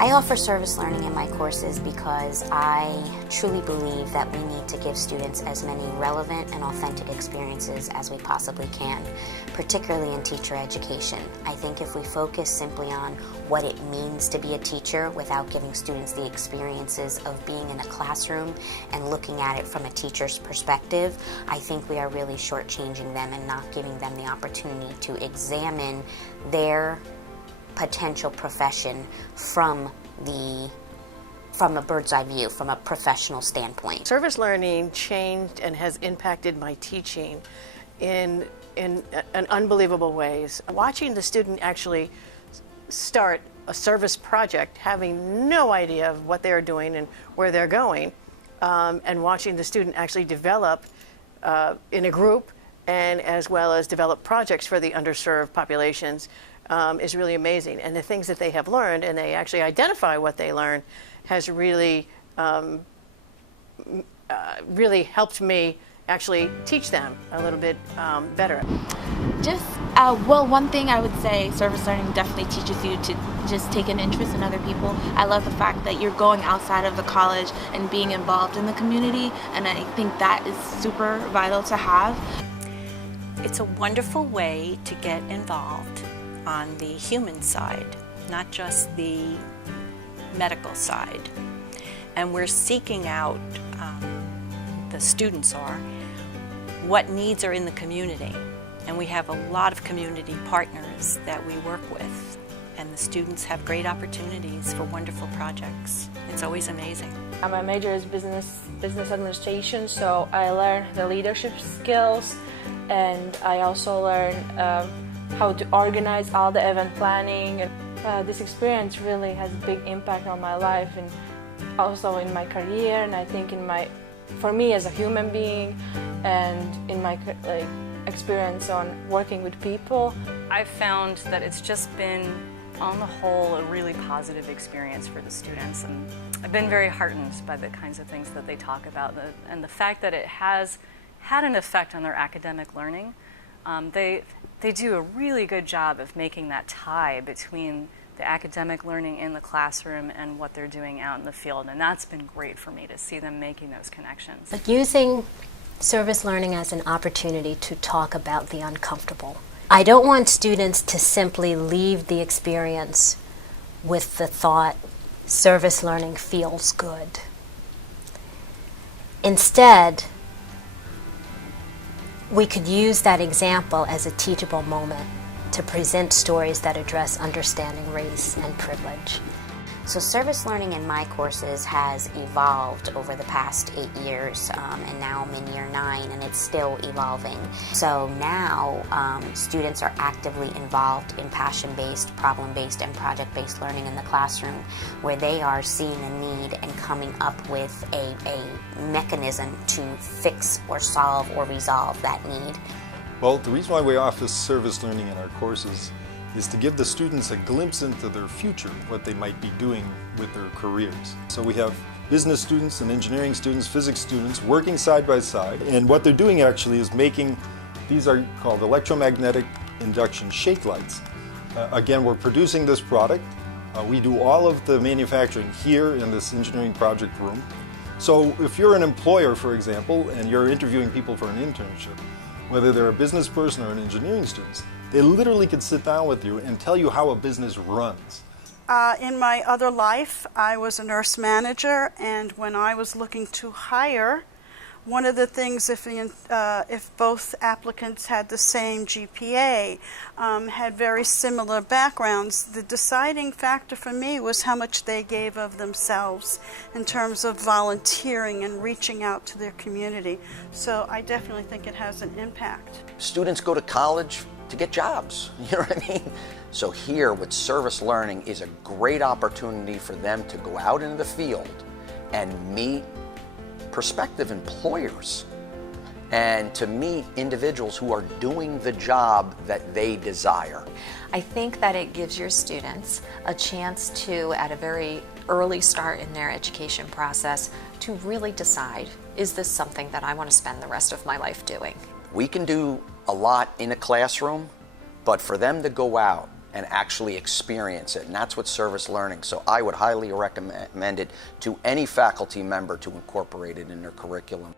I offer service learning in my courses because I truly believe that we need to give students as many relevant and authentic experiences as we possibly can, particularly in teacher education. I think if we focus simply on what it means to be a teacher without giving students the experiences of being in a classroom and looking at it from a teacher's perspective, I think we are really shortchanging them and not giving them the opportunity to examine their potential profession from a bird's eye view, from a professional standpoint. Service learning changed and has impacted my teaching in unbelievable ways. Watching the student actually start a service project, having no idea of what they're doing and where they're going, and watching the student actually develop in a group and as well as develop projects for the underserved populations is really amazing. And the things that they have learned, and they actually identify what they learned, has really really helped me actually teach them a little bit better. Well, one thing I would say, service learning definitely teaches you to just take an interest in other people. I love the fact that you're going outside of the college and being involved in the community, and I think that is super vital to have. It's a wonderful way to get involved on the human side, not just the medical side. And we're seeking out, the students are, what needs are in the community. And we have a lot of community partners that we work with. And the students have great opportunities for wonderful projects. It's always amazing. My major is business administration, so I learn the leadership skills, and I also learn how to organize all the event planning. This experience really has a big impact on my life and also in my career, and I think for me as a human being, and in my experience on working with people. I've found that it's just been, on the whole, a really positive experience for the students, and I've been very heartened by the kinds of things that they talk about, and the fact that it has had an effect on their academic learning. They do a really good job of making that tie between the academic learning in the classroom and what they're doing out in the field, and that's been great for me to see them making those connections. But using service learning as an opportunity to talk about the uncomfortable. I don't want students to simply leave the experience with the thought, service learning feels good. Instead, we could use that example as a teachable moment to present stories that address understanding race and privilege. So service learning in my courses has evolved over the past 8 years, and now I'm in year 9 and it's still evolving. So now students are actively involved in passion-based, problem-based, and project-based learning in the classroom, where they are seeing a need and coming up with a mechanism to fix or solve or resolve that need. Well, the reason why we offer service learning in our courses is to give the students a glimpse into their future, what they might be doing with their careers. So we have business students and engineering students, physics students working side by side, and what they're doing actually is making, these are called electromagnetic induction shake lights. Again, we're producing this product. We do all of the manufacturing here in this engineering project room. So if you're an employer, for example, and you're interviewing people for an internship, whether they're a business person or an engineering student, they literally could sit down with you and tell you how a business runs. In my other life, I was a nurse manager, and when I was looking to hire, one of the things, if both applicants had the same GPA, had very similar backgrounds, the deciding factor for me was how much they gave of themselves in terms of volunteering and reaching out to their community. So I definitely think it has an impact. Students go to college to get jobs, you know what I mean? So here with service learning is a great opportunity for them to go out into the field and meet prospective employers and to meet individuals who are doing the job that they desire. I think that it gives your students a chance to, at a very early start in their education process, to really decide, is this something that I want to spend the rest of my life doing? We can do a lot in a classroom, but for them to go out and actually experience it. And that's what service learning. So I would highly recommend it to any faculty member to incorporate it in their curriculum.